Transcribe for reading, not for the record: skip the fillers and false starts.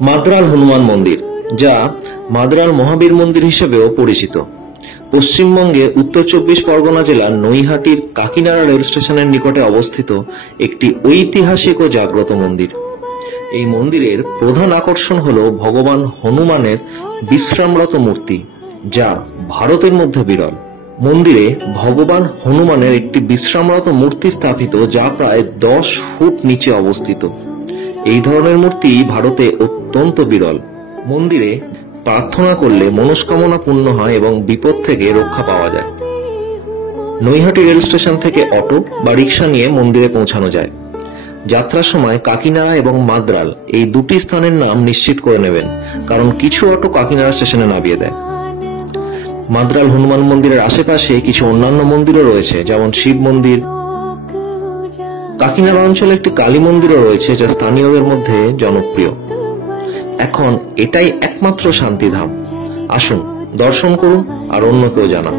মাদ্রাল হনুমান মন্দির, যা মাদ্রাল মহাবীর মন্দির হিসেবেও পরিচিত, পশ্চিমবঙ্গের উত্তর ২৪ পরগনা জেলার নৈহাটির কাকিনাড়া রেল স্টেশনের নিকটে অবস্থিত একটি ঐতিহাসিক ও জাগ্রত মন্দির। এই মন্দিরের প্রধান আকর্ষণ হল ভগবান হনুমানের বিশ্রামরত মূর্তি, যা ভারতের মধ্যে বিরল। মন্দিরে ভগবান হনুমানের একটি বিশ্রামরত মূর্তি স্থাপিত, যা প্রায় ১০ ফুট নিচে অবস্থিত। এই ধরনের মূর্তি ভারতে অত্যন্ত বিরল। মন্দিরে প্রার্থনা করলে মনস্কামনা পূর্ণ হয় এবং বিপদ থেকে রক্ষা পাওয়া যায়। নৈহাটি রেল স্টেশন থেকে অটো বা রিক্সা নিয়ে মন্দিরে পৌঁছানো যায়। যাত্রার সময় কাকিনাড়া এবং মাদ্রাল এই দুটি স্থানের নাম নিশ্চিত করে নেবেন, কারণ কিছু অটো কাকিনাড়া স্টেশনে নামিয়ে দেয়। মাদ্রাল হনুমান মন্দিরের আশেপাশে কিছু অন্যান্য মন্দিরও রয়েছে, যেমন শিব মন্দির। কাকিনাড়া অঞ্চলে একটি কালী মন্দিরও রয়েছে, যা স্থানীয়দের মধ্যে জনপ্রিয়। এখন এটাই একমাত্র শান্তিধাম। আসুন দর্শন করুন আর অন্যকেও জানান।